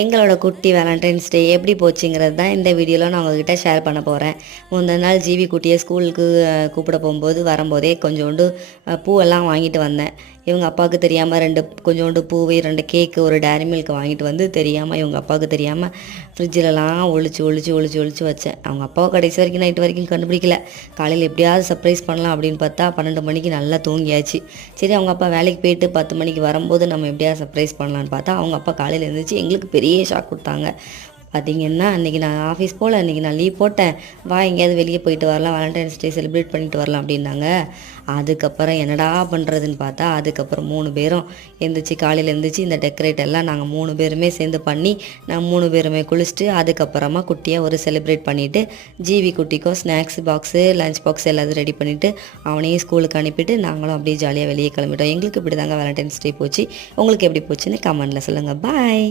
எங்களோட குட்டி வேலண்டைன்ஸ் டே எப்படி போச்சுங்கிறது தான் இந்த வீடியோவில் நான் உங்ககிட்ட ஷேர் பண்ண போகிறேன். முந்தின நாள் ஜிவி குட்டியை ஸ்கூலுக்கு கூப்பிட போகும்போது வரும்போதே கொஞ்சோண்டு பூவெல்லாம் வாங்கிட்டு வந்தேன். இவங்க அப்பாவுக்கு தெரியாமல் கொஞ்சோண்டு பூவு 2 கேக்கு ஒரு டேரி மில்க் வாங்கிட்டு வந்து தெரியாமல் இவங்க அப்பாவுக்கு தெரியாமல் ஃப்ரிட்ஜிலலாம் ஒழிச்சு வச்சேன். அவங்க அப்பாவை கடைசி வரைக்கும் நைட்டு வரைக்கும் கண்டுபிடிக்கல. காலையில் எப்படியாவது சர்ப்ரைஸ் பண்ணலாம் அப்படின்னு பார்த்தா 12 மணிக்கு நல்லா தூங்கியாச்சு. சரி, அவங்க அப்பா வேலைக்கு போயிட்டு 10 மணிக்கு வரும்போது நம்ம எப்படியாவது சர்ப்ரைஸ் பண்ணலான்னு பார்த்தா அவங்க அப்பா காலையில் எழுந்திரிச்சு எங்களுக்கு பெரிய ஷாக் கொடுத்தாங்க. பார்த்திங்கன்னா அன்றைக்கி நான் ஆஃபீஸ் போல், அன்றைக்கி நான் லீவ் போட்டேன், வா எங்கேயாவது வெளியே போயிட்டு வரலாம், வேலண்டைன்ஸ் டே செலிப்ரேட் பண்ணிட்டு வரலாம் அப்படின்னாங்க. அதுக்கப்புறம் என்னடா பண்ணுறதுன்னு பார்த்தா அதுக்கப்புறம் 3 பேரும் காலையில் எழுந்திரிச்சு இந்த டெக்கரேட் எல்லாம் நாங்கள் 3 பேருமே சேர்ந்து பண்ணி நான் 3 பேருமே குளிச்சுட்டு அதுக்கப்புறமா குட்டியாக ஒரு செலிப்ரேட் பண்ணிவிட்டு ஜிவி குட்டிக்கும் ஸ்நாக்ஸ் பாக்ஸு லஞ்ச் பாக்ஸ் எல்லாத்தையும் ரெடி பண்ணிவிட்டு அவனையும் ஸ்கூலுக்கு அனுப்பிட்டு நாங்களும் அப்படியே ஜாலியாக வெளியே கிளம்பிட்டோம். எங்களுக்கு இப்படி தாங்க வேலண்டைன்ஸ் டே போச்சு. உங்களுக்கு எப்படி போச்சுன்னு கமெண்டில் சொல்லுங்கள். பாய்.